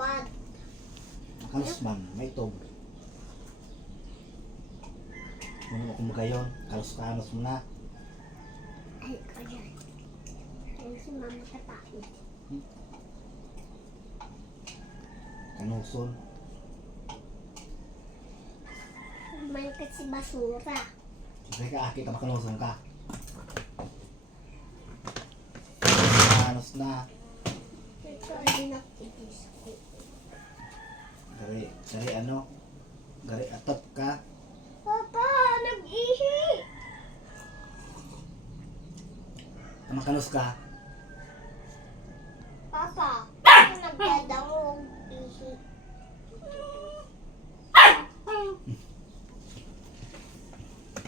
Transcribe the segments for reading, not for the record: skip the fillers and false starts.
Bad. Halos man, may itob. Ano kung magayon, kalos-kalos mo na. Ay, ko dyan. Ay, si mama katain. Kanuson. May kasi basura. Sige ka, aki ka makanuson ka. Kalos na. Ito ay nakitis ko. Gari ano? Gari atop ka. Papa, nag-ihi! Makanos ka. Papa, ako nagdadangog ihi.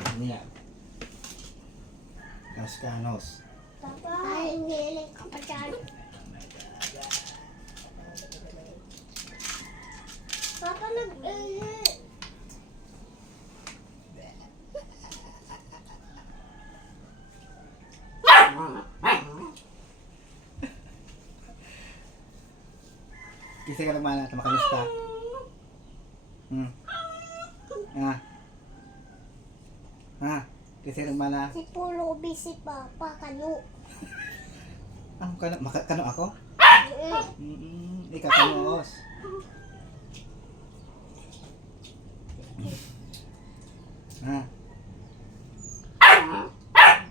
Ano yan? Kanos. Papa, ay, niling ka pa dyan. Papa, nag-ihi. Kasi ka lang mana, makanos ka. Kasi lang mana. Si Pulubi si Papa, kanu. Kano ako? Ikaw kanos.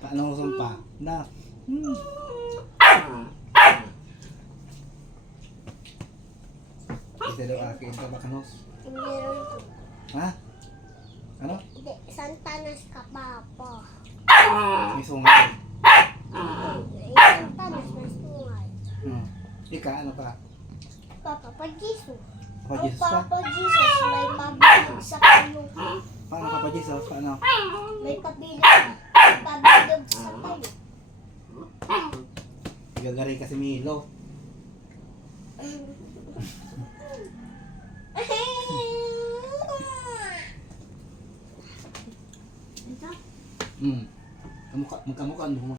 Paano mo sumpa? Na. Kasi daw akin ka makanos. Meron ko. Ha? Ano? Hindi, Santanas ka, Papa. May sungay. Santanas na sungay. Ika, ano ka? Papa, pag Jesus. Papa Jesus ka? Papa Jesus, may pabilog sa palo. Paano Papa Jesus? Paano? May pabilog sa palo. Gagari kasi Milo. Magkamukha mo.